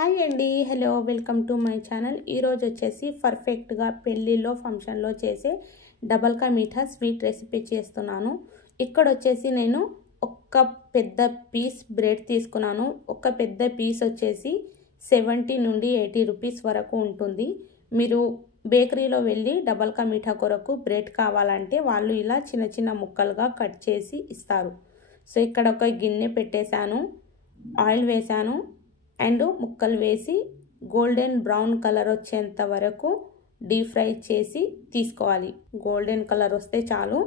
Hi అండి, hello, welcome to my channel. ఈరోజు వచ్చేసి పర్ఫెక్ట్గా పెళ్ళిలో ఫంక్షన్లో చేసే double ka meetha sweet recipe చేస్తున్నాను. ఇక్కడ వచ్చేసి నేను ఒక పెద్ద పీస్ బ్రెడ్ తీసుకున్నాను. ఒక పెద్ద పీస్ వచ్చేసి 70 నుండి 80 రూపీస్ వరకు ఉంటుంది. మీరు బేకరీలో వెళ్ళి డబల్ కా మీఠా కొరకు బ్రెడ్ కావాలంటే వాళ్ళు ఇలా చిన్న చిన్న ముక్కలుగా కట్ చేసి ఇస్తారు. సో ఇక్కడ ఒక గిన్నె పెట్టేశాను, ఆయిల్ వేసాను అండ్ ముక్కలు వేసి గోల్డెన్ బ్రౌన్ కలర్ వచ్చేంత వరకు డీప్ ఫ్రై చేసి తీసుకోవాలి. గోల్డెన్ కలర్ వస్తే చాలు,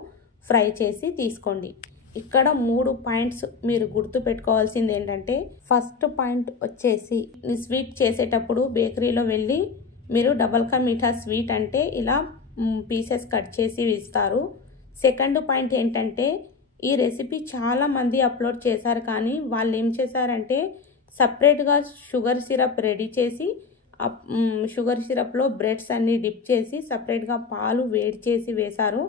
ఫ్రై చేసి తీసుకోండి. ఇక్కడ 3 పాయింట్స్ మీరు గుర్తు పెట్టుకోవాల్సింది ఏంటంటే, ఫస్ట్ పాయింట్ వచ్చేసి స్వీట్ చేసేటప్పుడు బేకరీలో వెళ్ళి మీరు డబల్ కా మీఠా స్వీట్ అంటే ఇలా పీసెస్ కట్ చేసి ఇస్తారు. సెకండ్ పాయింట్ ఏంటంటే, ఈ రెసిపీ చాలామంది అప్లోడ్ చేశారు, కానీ వాళ్ళు ఏం చేశారంటే సపరేట్గా షుగర్ సిరప్ రెడీ చేసి షుగర్ సిరప్లో బ్రెడ్స్ అన్నీ డిప్ చేసి సపరేట్గా పాలు వేడి చేసి వేశారు.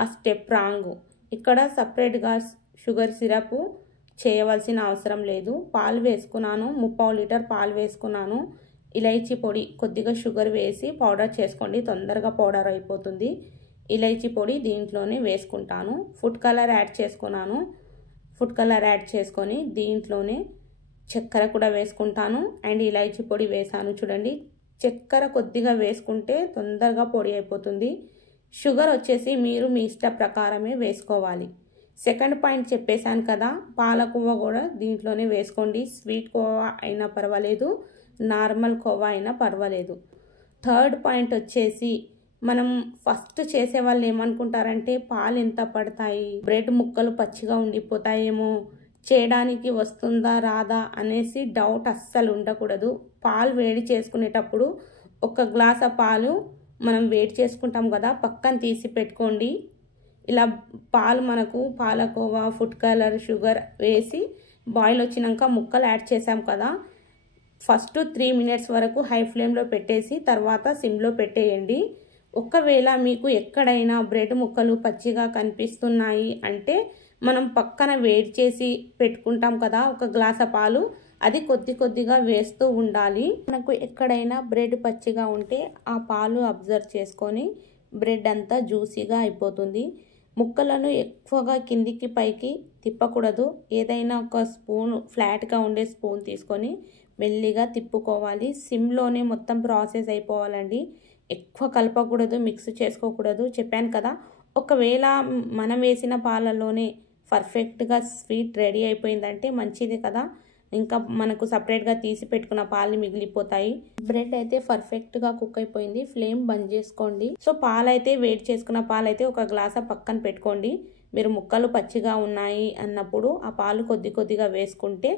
ఆ స్టెప్ రాంగ్. ఇక్కడ సపరేట్గా షుగర్ సిరప్ చేయవలసిన అవసరం లేదు. పాలు వేసుకున్నాను, 3/4 లీటర్ పాలు వేసుకున్నాను. ఇలైచీ పొడి కొద్దిగా షుగర్ వేసి పౌడర్ చేసుకోండి, తొందరగా పౌడర్ అయిపోతుంది. ఇలైచీ పొడి దీంట్లోనే వేసుకుంటాను. ఫుడ్ కలర్ యాడ్ చేసుకున్నాను. ఫుడ్ కలర్ యాడ్ చేసుకొని దీంట్లోనే చక్కెర కూడా వేసుకుంటాను అండ్ ఇలైచీ పొడి వేసాను. చూడండి, చక్కెర కొద్దిగా వేసుకుంటే తొందరగా పొడి అయిపోతుంది. షుగర్ వచ్చేసి మీరు మీ ఇష్ట ప్రకారమే వేసుకోవాలి. సెకండ్ పాయింట్ చెప్పేశాను కదా, పాలకోవా కూడా దీంట్లోనే వేసుకోండి. స్వీట్ కోవా అయినా పర్వాలేదు, నార్మల్ కోవా అయినా పర్వాలేదు. థర్డ్ పాయింట్ వచ్చేసి, మనం ఫస్ట్ చేసే వాళ్ళు ఏమనుకుంటారంటే పాలు ఎంత పడతాయి, బ్రెడ్ ముక్కలు పచ్చిగా ఉండిపోతాయేమో, చేయడానికి వస్తుందా రాదా అనేసి డౌట్ అస్సలు ఉండకూడదు. పాలు వేడి చేసుకునేటప్పుడు 1 గ్లాసు పాలు మనం వేడి చేసుకుంటాం కదా, పక్కన తీసి పెట్టుకోండి. ఇలా పాలు మనకు పాలకోవా, ఫుడ్ కలర్, షుగర్ వేసి బాయిల్ వచ్చినాక ముక్కలు యాడ్ చేసాం కదా, ఫస్ట్ 3 మినిట్స్ వరకు హై ఫ్లేమ్లో పెట్టేసి తర్వాత సిమ్లో పెట్టేయండి. ఒకవేళ మీకు ఎక్కడైనా బ్రెడ్ ముక్కలు పచ్చిగా కనిపిస్తున్నాయి అంటే మనం పక్కన వేడి చేసి పెట్టుకుంటాం కదా 1 గ్లాసు పాలు, అది కొద్దిగా వేస్తూ ఉండాలి. మనకు ఎక్కడైనా బ్రెడ్ పచ్చిగా ఉంటే ఆ పాలు అబ్జర్వ్ చేసుకొని బ్రెడ్ అంతా జ్యూసీగా అయిపోతుంది. ముక్కలను ఎక్కువగా కిందికి పైకి తిప్పకూడదు. ఏదైనా ఒక స్పూన్, ఫ్లాట్గా ఉండే స్పూన్ తీసుకొని మెల్లిగా తిప్పుకోవాలి. సిమ్లోనే మొత్తం ప్రాసెస్ అయిపోవాలండి. ఎక్కువ కలపకూడదు, మిక్స్ చేసుకోకూడదు. చెప్పాను కదా, ఒకవేళ మనం వేసిన పాలలోనే పర్ఫెక్ట్గా స్వీట్ రెడీ అయిపోయిందంటే మంచిది కదా, ఇంకా మనకు సపరేట్గా తీసి పెట్టుకున్న పాలు మిగిలిపోతాయి. బ్రెడ్ అయితే పర్ఫెక్ట్గా కుక్ అయిపోయింది. ఫ్లేమ్ బంద్ చేసుకోండి. సో పాలైతే వేడి చేసుకున్న పాలైతే 1 గ్లాసు పక్కన పెట్టుకోండి. మీరు ముక్కలు పచ్చిగా ఉన్నాయి అన్నప్పుడు ఆ పాలు కొద్దిగా వేసుకుంటే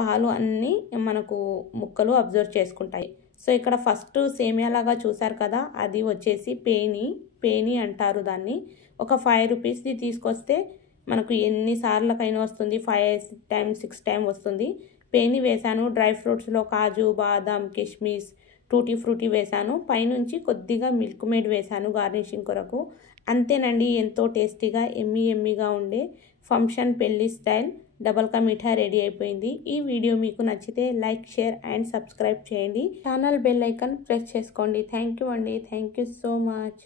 పాలు అన్నీ మనకు ముక్కలు అబ్జర్వ్ చేసుకుంటాయి. సో ఇక్కడ ఫస్ట్ సేమియాలాగా చూసారు కదా, అది వచ్చేసి పేని అంటారు దాన్ని. ఒక 5 రూపీస్ది తీసుకొస్తే మనకు ఎన్నిసార్లకైనా వస్తుంది, 5 టైమ్స్ 6 టైమ్స్ వస్తుంది. పేని వేసాను. డ్రై ఫ్రూట్స్లో కాజు, బాదం, కిస్మిస్, టూటీ ఫ్రూటీ వేసాను. పైనుంచి కొద్దిగా మిల్క్ మేడ్ వేసాను గార్నిషింగ్ కొరకు. అంతేనండి, ఎంతో టేస్టీగా ఎమ్మీగా ఉండే ఫంక్షన్ పెళ్లి style double ka meetha ready అయిపోయింది. ఈ వీడియో మీకు నచ్చితే లైక్, షేర్ అండ్ సబ్స్క్రైబ్ చేయండి. ఛానల్ బెల్ ఐకాన్ ప్రెస్ చేసుకోండి. థ్యాంక్ యూ అండి, థ్యాంక్ యూ సో మచ్.